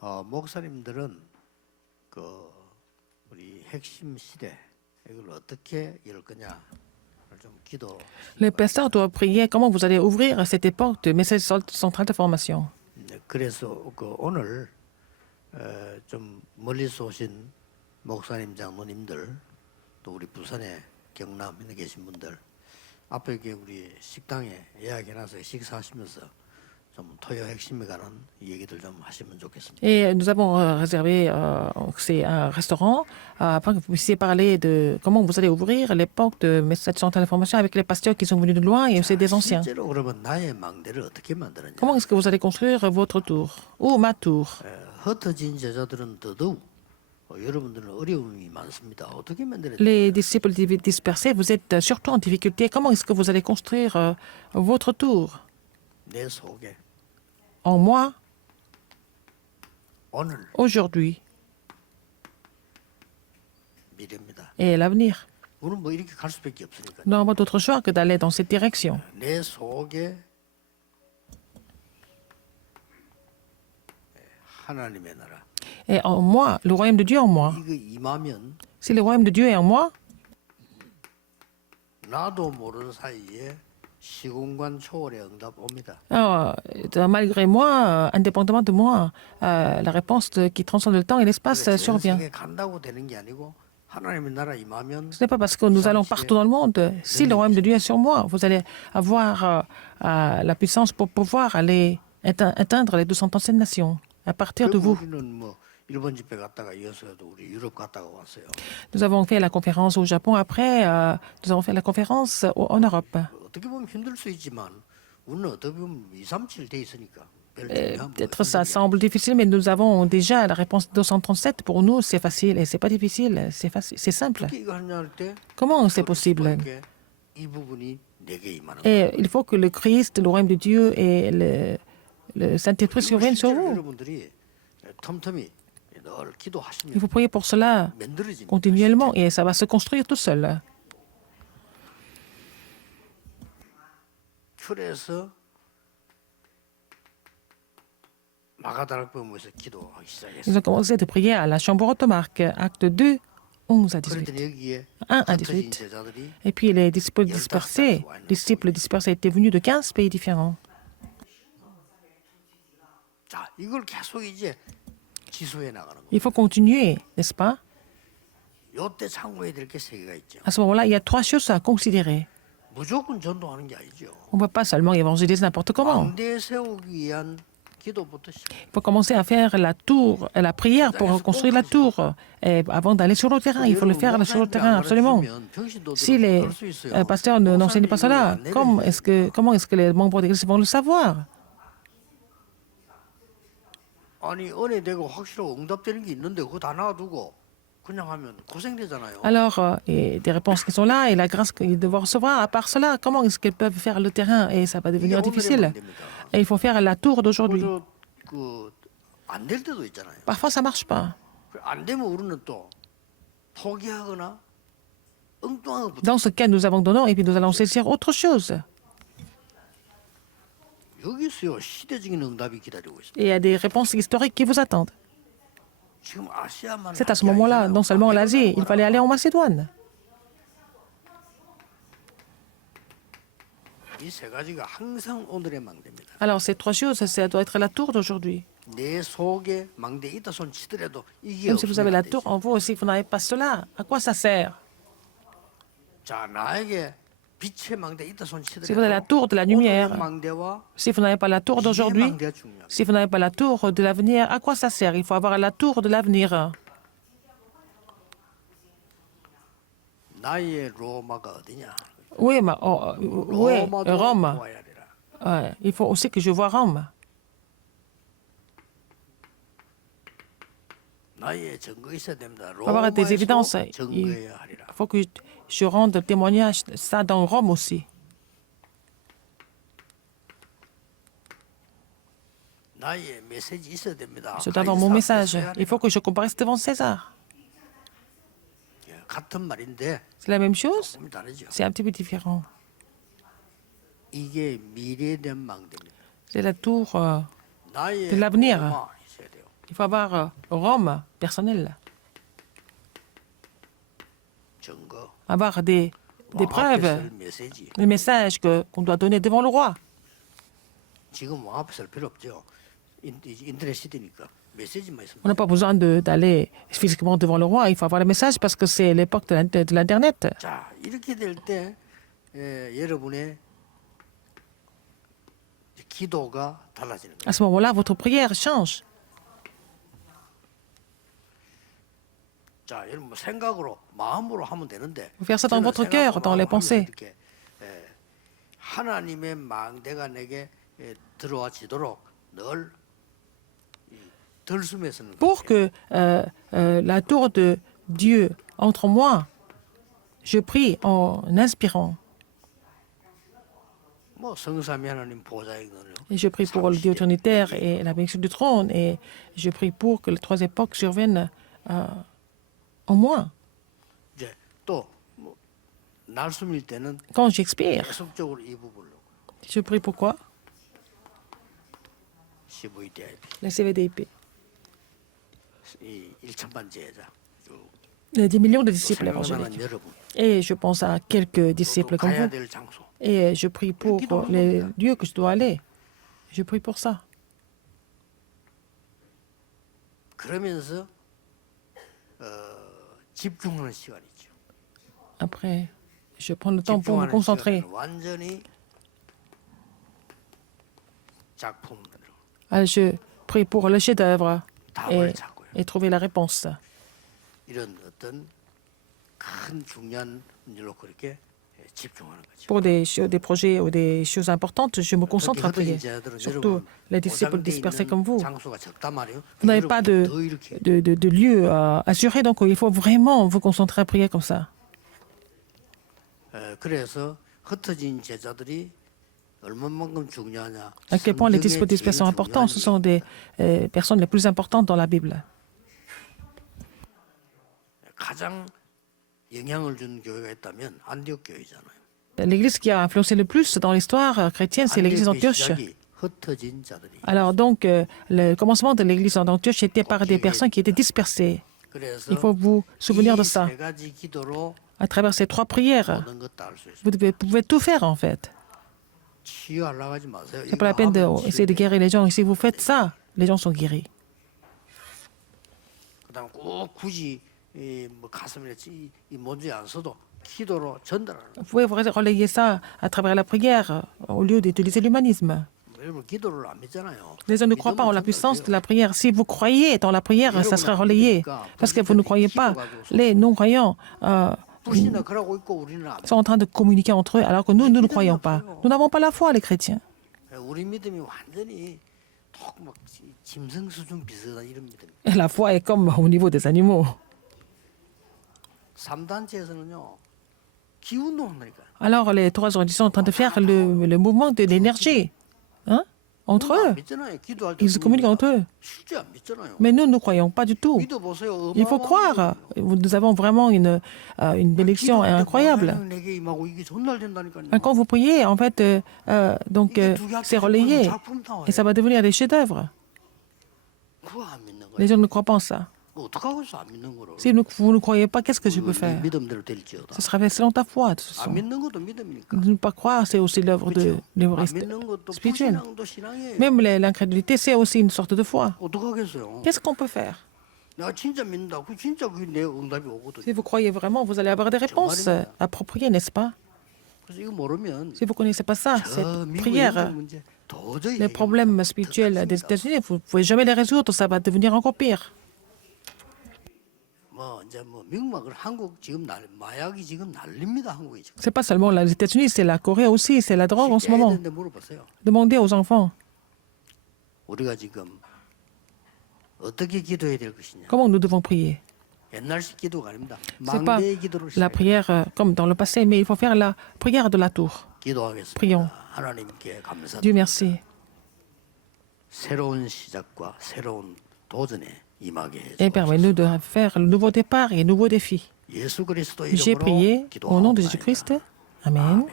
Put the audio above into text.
목사님들은 그 우리 핵심 시대 이걸 어떻게 열 거냐 좀 기도. Les pasteurs doivent prier comment vous allez ouvrir cette époque de message central de formation. 그래서 그 오늘 좀 멀리서 오신 목사님 장로님들 또 우리 부산에 경남에 계신 분들 앞에 이렇게 우리 식당에 예약해놔서 식사하시면서 좀 토요 핵심에 관한 얘기들 좀 하시면 좋겠습니다. Et nous avons réservé c'est un restaurant afin que vous puissiez parler de comment vous allez ouvrir l'époque de message central de formation avec les pasteurs qui sont venus de loin et aussi des anciens. 실제로 그러면 나의 망대를 어떻게 만드느냐? Comment est-ce que vous allez construire votre tour ou ma tour? 흩어진 제자들은 더더욱 여러분들은 어려움이 많습니다. 어떻게 만들어야 돼요? Les disciples dispersés, vous êtes surtout en difficulté. Comment est-ce que vous allez construire votre tour? 내 속에 En moi, 오늘 aujourd'hui 미래입니다. et l'avenir. 우리는 뭐 이렇게 갈 수밖에 없으니까. Nous n'avons pas d'autre choix que d'aller dans cette direction. 내 속에 하나님의 나라. Et en moi, le royaume de Dieu en moi. 이거 임하면 Si le royaume de Dieu est en moi, 나도 모르는 사이에 시공간 초월의 응답 옵니다. alors, malgré moi, indépendamment de moi, la réponse qui transcende le temps et l'espace 전 survient. 세계 간다고 되는 게 아니고 하나님의 나라 임하면 Ce n'est pas parce que nous allons partout dans le monde. Si le royaume de Dieu est sur moi, vous allez avoir la puissance pour pouvoir aller atteindre les 237 nations à partir de vous. 우리는 뭐 일본 집회 갔다가 이어서도 우리 유럽 갔다가 왔어요. Nous avons fait la conférence au Japon. Après, nous avons fait la conférence en Europe. 어떻게 보면 힘들 수 있지만 우리는 어떻게 보면 2, 3, 7 돼 있으니까. 별 중요한 뭐 Peut-être ça 힘든 게 semble difficile, mais nous avons déjà la réponse 237. Pour nous, c'est facile et c'est pas difficile. C'est facile, c'est simple. 어떻게 이거 하냐 할 때 Comment c'est possible? 이 부분이 내게 임하는 Et il faut que le Christ, le royaume de Dieu et le Saint-Esprit surviennent sur 실제로 vous. 여러분들이 틈틈이 늘 Il 기도하시면 faut prier pour cela 만들어집니다. continuellement et ça va se construire tout seul. 그래서 마가다락범에서 기도하기 시작했어요. Ils ont commencé de prier à la chambre automarque, acte 2, 11 à 18. 그랬더니 여기에 1 à 흩어진 18. 제자들이 Et puis les disciples dispersés étaient venus de 15 pays différents. 자 이걸 계속 이제 지수해 나가는 거예요. Il faut continuer, n'est-ce pas? 요때 참고해야 될 게 세 개가 있죠. À ce moment-là, il y a 3 choses à considérer. 무조건 전도하는 게 아니죠. On ne va pas seulement évangéliser n'importe comment. 망대 세우기 위한 기도부터 시작. Il faut commencer à faire la tour, la prière pour reconstruire la tour. Et avant d'aller sur le terrain, il faut le faire sur le terrain, absolument. Si les pasteurs n'enseignent pas cela, comment est-ce que les membres de l'Église vont le savoir? 아니 은혜되고 확실하고 응답되는 게 있는데 그거 다 놔두고 그냥 하면 고생되잖아요. Alors, et des réponses qui sont là et la grâce qu'ils doivent recevoir, à part cela, comment est-ce qu'ils peuvent faire le terrain? Et ça va devenir difficile. Et il faut faire la tour d'aujourd'hui. 그안 될 때도 있잖아요. Parfois, ça ne marche pas. 안 되면 우리는 또 포기하거나 엉뚱한 거 Dans ce cas, nous abandonnons et puis nous allons saisir autre chose. 여기 있어요. 시대적인 응답이 기다리고 있어요. Et il y a des réponses historiques qui vous attendent. 지금 아시아만 C'est à ce moment-là, non seulement l'Asie, il fallait aller en Macédoine. 이 세 가지가 항상 오늘의 망대입니다. Alors, ces 3 choses, ça doit être la tour d'aujourd'hui. 내 속에 망대 있다 손 치더라도 이게 Même si vous avez 없으면 la 안 tour 되지. en vous aussi, vous n'avez pas cela. À quoi ça sert? 자, 나에게 빛의 망대 있다 손 Si vous avez la 치더라도 tour de la 오늘의 lumière, 망대와 si vous n'avez pas la tour 미래의 d'aujourd'hui, 망대가 중요합니다. si vous n'avez pas la tour de l'avenir, à quoi ça sert? Il faut avoir la tour de l'avenir. 나의 로마가 어디냐? Oui, oui, 로마도 Rome. 보아야 되라. Ouais, il faut aussi que je voie Rome. 나의 증거 있어야 됩니다. faut avoir des évidences. 로마에서 Il 증거해야 하리라. faut que je rende témoignage de ça dans Rome aussi. 나의 메시지 있어야 됩니다. Je dois avoir mon message. 가이사 앞에 Il faut que je comparaisse devant César. 서야 하리라. 같은 말인데 C'est la même chose? 조금 다르죠. C'est un petit peu différent. 이게 미래에 대한 망대입니다. C'est la tour 나의 de l'avenir. 로마 있어야 돼요. Il faut avoir Rome personnel, 증거, avoir des 또 preuves, 앞에 쓸 메시지. des messages qu'on doit donner devant le roi. 지금 왕 앞에 설 필요 없죠. 인터넷 시대니까 메시지만 있으면. On n'a pas besoin d'aller physiquement devant le roi, il faut avoir le message parce que c'est l'époque de l'Internet. 자, 이렇게 될 때 여러분의 기도가 달라지는 거예요. À ce moment-là, votre prière change. 자, 여러분 뭐 생각으로 마음으로 하면 되는데. Vous faire ça dans 저는 votre cœur, 생각으로 dans les 하면서 pensées. 이렇게, 하나님의 망대가 내게 들어와지도록 늘 들숨에서는 Pour que la tour de Dieu entre en moi, je prie en inspirant. 뭐 성삼위 하나님 보좌에 있는 Et je prie pour le Dieu trinitaire et la bénédiction du trône. Et je prie pour que les trois époques surviennent en moi. 이제 또 뭐 날숨일 때는 Quand j'expire, 계속적으로 이 부분로 je prie pourquoi CVDIP la CVDIP. 이 1천만 제자 쭉 Les 10 millions de disciples évangéliques. 생각나는 여러분 Et je pense à quelques 또 disciples comme 가야 vous. 될 장소 Et je prie pour les lieux que je dois aller. Je prie pour ça. 그러면서 집중하는 시간이죠. Après, je prends le temps pour me 집중하는 concentrer. 시간은 완전히 작품 Alors, je prie pour le chef-d'œuvre 답을 찾고요. et trouver la réponse. 이런 어떤 큰 중요한 일로 그렇게 집중하는 거죠. Pour des projets ou des choses importantes, je me concentre à prier. 제자들은 Surtout 여러분 les disciples 오장돼 dispersés 있는 comme vous. 장소가 적단 말이에요. Vous n'avez pas 여러분 더 이렇게 de lieu assuré, donc il faut vraiment vous concentrer à prier comme ça. 그래서 흩어진 제자들이 얼마만큼 중요하냐. À quel point les 성경의 disciples dispersés sont 제일 importants, ce 중요한 sont des personnes les plus importantes dans la Bible. 가장 영향을 준 교회가 있다면 안디옥 교회잖아요. L'église qui a influencé le plus dans l'histoire chrétienne, c'est l'église 안디옥의 d'Antioche. 시작이 흩어진 자들이. Alors donc, le commencement de l'église d'Antioche était par des personnes qui étaient dispersées. 그래서 Il faut vous souvenir de ça. 이 세 가지 기도로 À travers ces trois prières, 모든 것도 알 수 있어요. vous pouvez tout faire en fait. 치유하려고 하지 마세요. C'est pas la peine d'essayer de guérir les gens. Et si vous faites ça, les gens sont guéris. 그다음 꼭 굳이 뭐 가슴에 이 뭔지 안 써도 기도로 전달하는. Vous pouvez relayer ça à travers la prière au lieu d'utiliser l'humanisme. 여러분 기도를 안 믿잖아요. Les gens ne croient pas en la puissance de la prière. Si vous croyez dans la prière, ça sera relayé. Parce que vous ne croyez pas. Les non-croyants 불신자 그러고 있고 우리는 안. sont en train de communiquer entre eux alors que nous, nous ne croyons pas. Nous n'avons pas la foi, les chrétiens. 우리 믿음이 완전히 막 짐승 수준 비슷한 이런 믿음. Et la foi est comme au niveau des animaux. 3단체에서는요. 기운동 한다니까요. Alors les trois organisations sont en train de faire le mouvement de l'énergie. Hein? Entre eux. Ils se communiquent entre eux. Mais nous, ne croyons pas du tout. Il faut croire. Nous avons vraiment une bénédiction incroyable. Quand vous priez, en fait, c'est relayé. Et ça va devenir des chefs-d'œuvre. Les gens ne croient pas en ça. Si vous ne croyez pas, qu'est-ce que je peux faire? Ce sera fait selon ta foi. De toute façon. Ne pas croire, c'est aussi l'œuvre de l'humoriste spirituel. Même l'incrédulité, c'est aussi une sorte de foi. Qu'est-ce qu'on peut faire? Si vous croyez vraiment, vous allez avoir des réponses appropriées, n'est-ce pas? Si vous ne connaissez pas ça, cette prière, les problèmes spirituels des États-Unis, vous ne pouvez jamais les résoudre, ça va devenir encore pire. C'est pas seulement les États-Unis, c'est la Corée aussi, c'est la drogue en ce moment. Demandez aux enfants. Comment nous devons prier? C'est pas la prière comme dans le passé, mais il faut faire la prière de la tour. Prions. Dieu merci. Et permets-nous de faire le nouveau départ et un nouveau défi. J'ai prié au nom de Jésus-Christ. Amen.